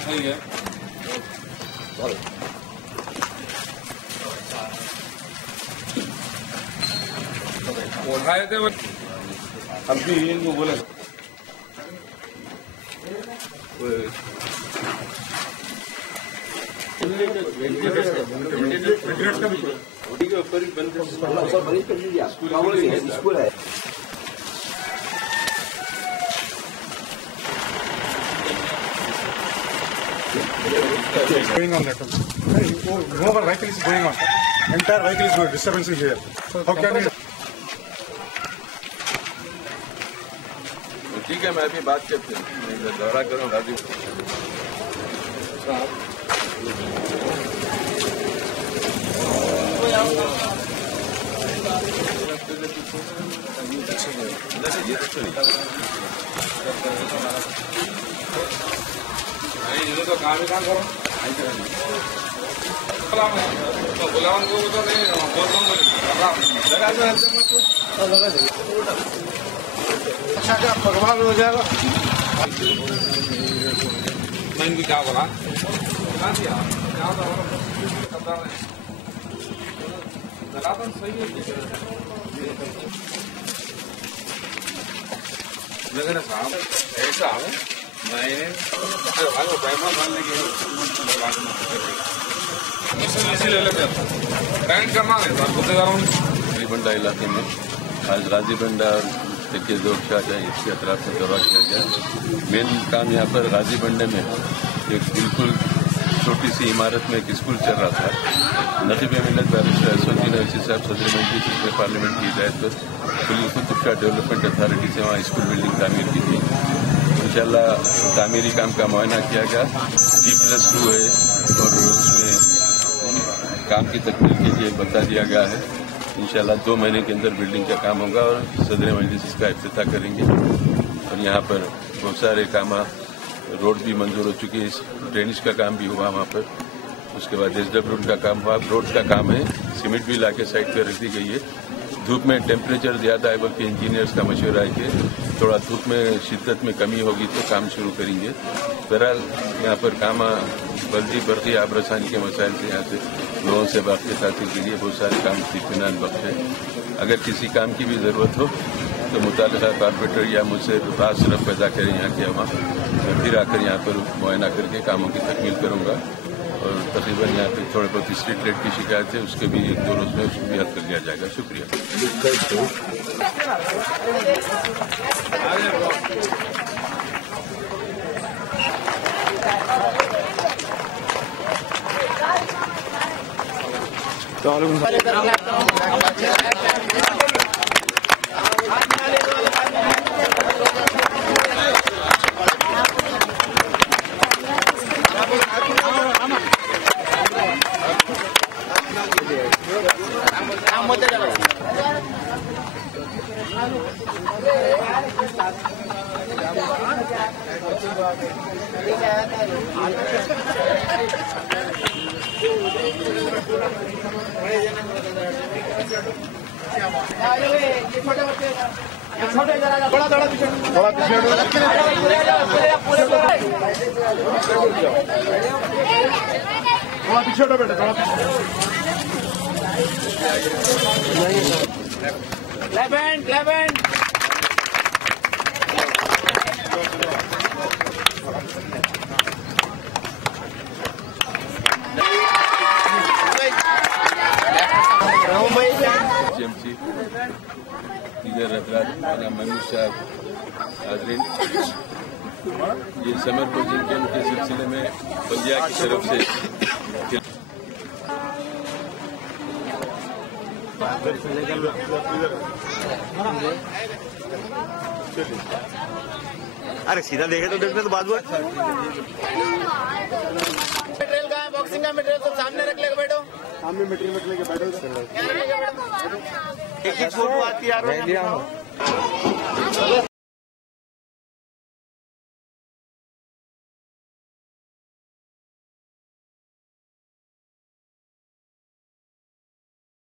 सही है। बोल रहे थे हम भी इनको बोले के ऊपर ही बंद स्कूल है। Going on that one. No more vehicle is going on. Entire vehicle is going. Disturbance is here. How can we? ठीक है, मैं अभी बात करते हैं, मैं दौरा करूँ गाजीपुर। ये तो काम ही काम करो, बुलावन को तो नहीं बोलता हूँ, अच्छा क्या भगवान हो जाएगा। मैं इनको क्या बोला दिया सही है साहब, ऐसा मैं ले लेते बैंड करना है सर बोलते जा रहा हूँ। गाजीबंडा इलाके में आज गाजीबंडा के दो जाए इसके अतराफ से दौरा किया गया। मेन काम यहाँ पर गाजीबंडे में एक बिल्कुल छोटी सी इमारत में एक स्कूल चल रहा था। नकीब मिल्लत बैरिस्टर असदुद्दीन अवैसी साहब सदर मजलिस में पार्लियामेंट की हिदायत पर police Qutub Shah development authority से वहाँ स्कूल बिल्डिंग तामीर की थी। इंशाल्लाह तामीरी काम का मुआयना किया गया। G+2 है और उसमें काम की तकमील के लिए बता दिया गया है। इंशाल्लाह 2 महीने के अंदर बिल्डिंग का काम होगा और सदर मजलिस इसका इफ्तिताह करेंगे। और यहाँ पर बहुत सारे काम, रोड भी मंजूर हो चुकी है, ड्रेनेज का काम भी हुआ वहाँ पर। उसके बाद SW का काम हुआ, रोड का काम है, सीमेंट भी लाके साइड पर रख दी गई है। धूप में टेम्परेचर ज़्यादा है बल्कि इंजीनियर्स का मशवरा है कि थोड़ा धूप में शिद्दत में कमी होगी तो काम शुरू करेंगे। बहरहाल यहाँ पर काम बल्दी बर्क़ी आबरसानी के मसाइल से यहाँ से लोगों से वाक़िफ़ हासिल के लिए बहुत सारे काम इत्मीनान बख्श है। अगर किसी काम की भी ज़रूरत हो तो मुताल्लिक़ा कॉर्पोरेटर या मुझसे बात सिर्फ पैदा करें यहाँ के वहाँ, मैं फिर आकर यहाँ पर मुआयना करके कामों की तकमील करूँगा। और तकरीबन यहाँ पे थोड़े बहुत स्ट्रीट लाइट की शिकायत है, उसके भी 1-2 रोज में उसको भी हल कर लिया जाएगा। शुक्रिया। छोटे बड़ा थोड़ा पीछे बेटा, थोड़ा लेवेंट इधर हजरात महमूद साहब हाज़रीन, ये समर कोचिंग कैंप के सिलसिले में बल्दिया की तरफ से अरे सीधा देखे तो देखते तो बात हुआ। मटेरियल का है, बॉक्सिंग का मटेरियल सब सामने रख लेके बैठो, सामने मटेरियल लेके बैठो। एक फोटो आती है यार।